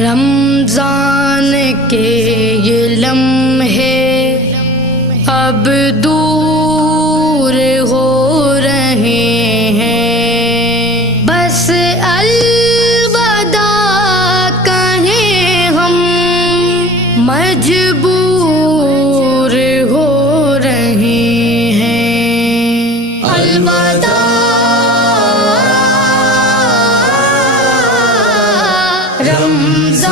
रमज़ान के ये लम्हे अब दूर हो रहे हैं, बस अलविदा कहें हम मजबूर हो रहे हैं। अलविदा रमज़ान